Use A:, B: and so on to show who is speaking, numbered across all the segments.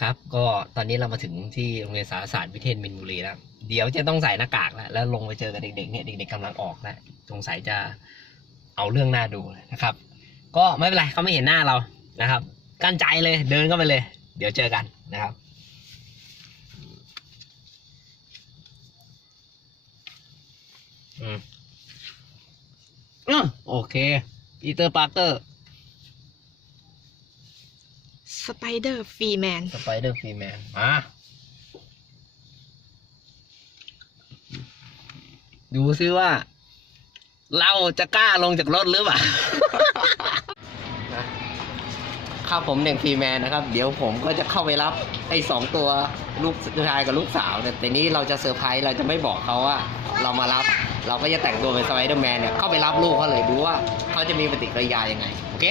A: ครับ ก็ตอนนี้เรามาถึงที่โรงเรียนสารศาสตร์วิเทศมินบุรีแล้วเดี๋ยวจะต้องใส่หน้ากากแล้วแล้วลงไปเจอกับเด็กๆเนี่ยเด็กๆกำลังออกแล้วสงสัยจะเอาเรื่องหน้าดูนะครับ ก็ไม่เป็นไรเขาไม่เห็นหน้าเรานะครับ กั้นใจเลยเดินเข้าไปเลย เดี๋ยวเจอกันนะครับอืมอโอเคปีเตอร์ปาร์เกอร์
B: สไปเดอร์ฟรีแมน
A: สไปเดอร์ฟรีแมนมา ดูซิว่า เราจะกล้าลงจากรถหรือเปล่า ครับผมเด็กฟรีแมนนะครับ เดี๋ยวผมก็จะเข้าไปรับไอ้สองตัวลูกชายกับลูกสาวเนี่ยแต่นี้เราจะเซอร์ไพรส์เราจะไม่บอกเขาว่าเรามารับ เราก็จะแต่งตัวเป็นสไปเดอร์แมนเนี่ยเข้าไปรับลูกเขาเลยดูว่าเขาจะมีปฏิกิริยายังไง โอเค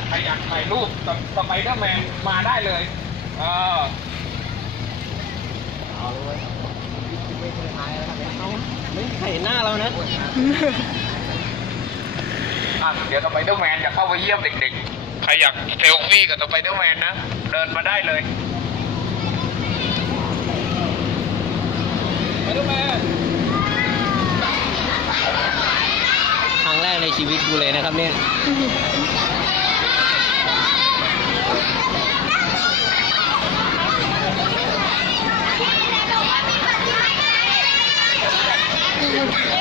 C: ใครอยากถ่ายรูปสไปเดอร์แมนมาได้เลยเออ
A: เอาเลยไม่เคยทายแล้วครับเอาไม่ใครเห็นหน้าเรานะ
C: อะเดี๋ยวสไปเดอร์แมนจะเข้าไปเยี่ยมเด็กๆ ใครอยากเซลฟี่กับสไปเดอร์แมนนะ เดินมาได้เลยสไปเดอร์แมน
A: ครั้งแรกในชีวิตกูเลยนะครับเนี่ย
B: Thank you.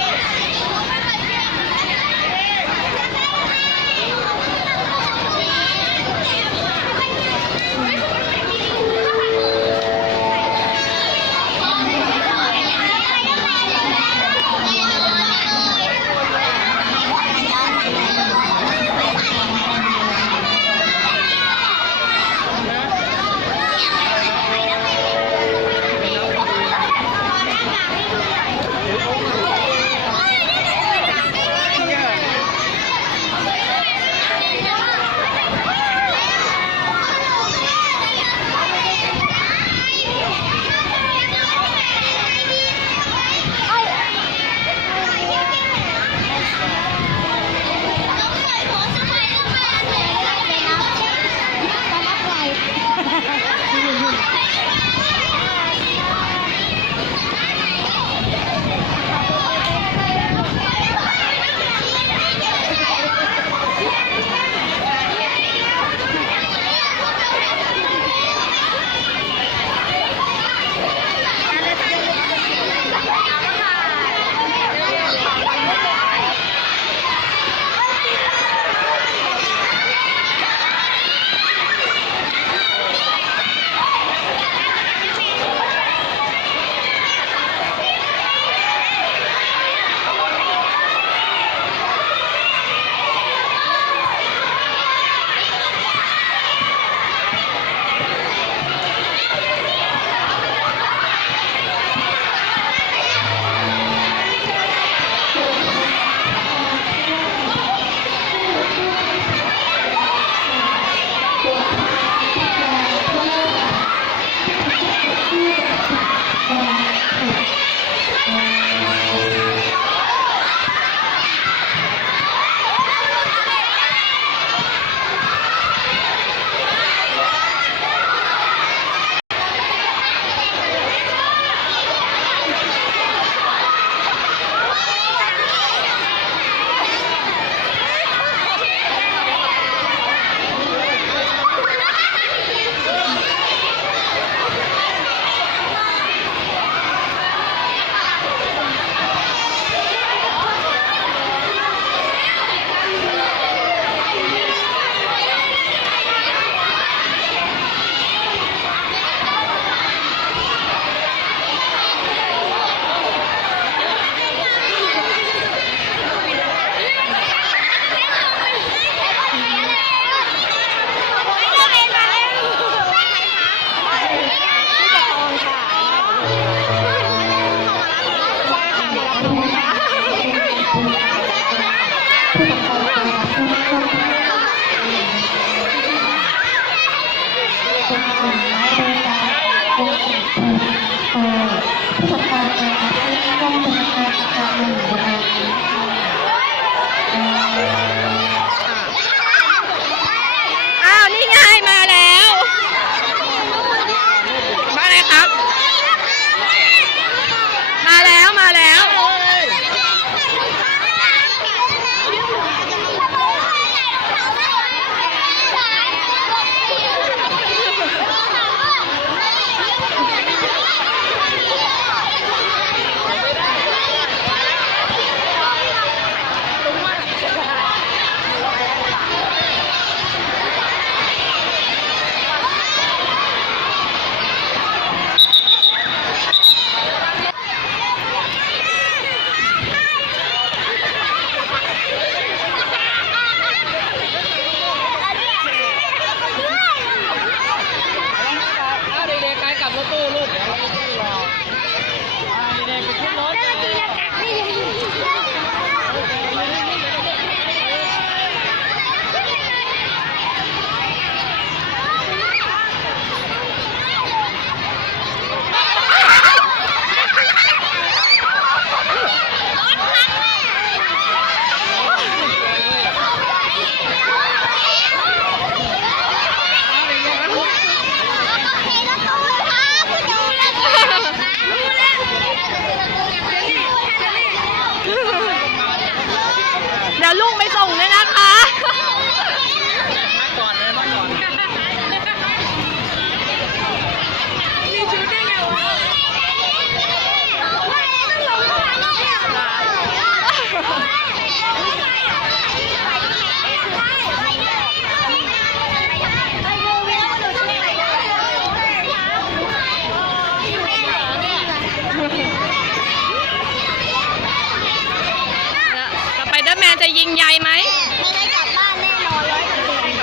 B: ยิงใยไหม
D: ไม่ได้กลับบ้านแน่นอนร้อยเปอร์เซ็นต์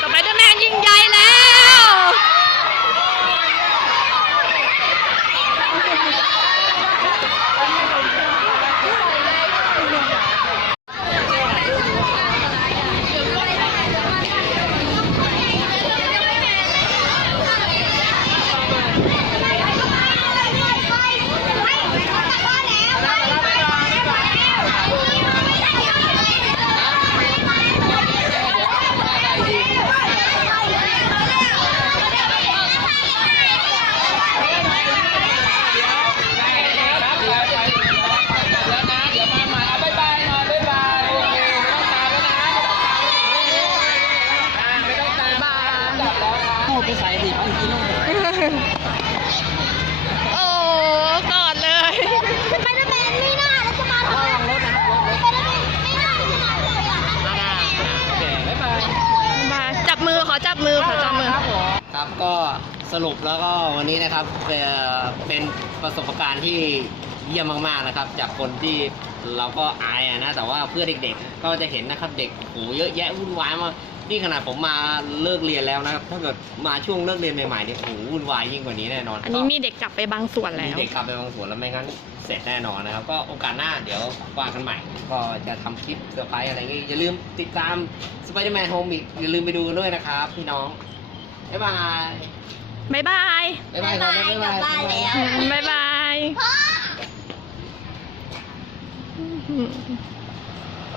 B: สไปเดอร์แมนยิงใยแล้ว
A: ครับเดี๋ยวไปเดี๋ยวไปกลับแล้วนะ เดี๋ยวมาใหม่เอาบ๊ายบายหน่อยบ๊ายบายโอเคไม่ต้องตามแล้วนะไม่ต้องตามอ่าไม่ต้องตามกลับแล้วครับพูดไปใส่ดิบางทีน้อง
B: โอ้กอดเลย
D: สไปเดอร์แมนไม่น่าแล้วจะมาทำไม
A: ระวังรถนะครับรถ
D: สไปเดอร์แมนไม่น่าจะมาเลยอะ
A: โอเคบ๊ายบาย
B: มาจับมือขอจับมือขอจับมือ
A: ครับก็ สรุปแล้วก็วันนี้นะครับเอ่อเป็นประสบการณ์ที่เยี่ยมมากๆนะครับ จากคนที่เราก็อายอะนะแต่ว่าเพื่อเด็กๆ ก็จะเห็นนะครับเด็กโหเยอะแยะวุ่นวายมากนี่ขนาดผมมาเลิกเรียนแล้วนะครับถ้าเกิดมาช่วงเลิกเรียนใหม่ๆเนี่ยโหวุ่นวายยิ่งกว่านี้แน่นอน
B: อันนี้มีเด็กกลับไปบางส่วนแล้
A: มี
B: ว
A: เด็กกลับไปบางส่วนแล้วไม่งั้นเสร็จแน่นอนนะครับ ก็โอกาสหน้าเดี๋ยวว่ากันใหม่ ก็จะทำคลิปเซอร์ไพรส์อะไรเงี้ยอย่าลืมติดตาม Spider-Man Home อีกอย่าลืมไปดูกันด้วยนะครับ พี่น้องบ๊ายบาย
B: บ๊ายบาย
A: บ๊ายบายครับบ๊ายบาย
D: กลับบ้านแล้ว
B: บ๊ายบาย
D: พ่อ
B: อืม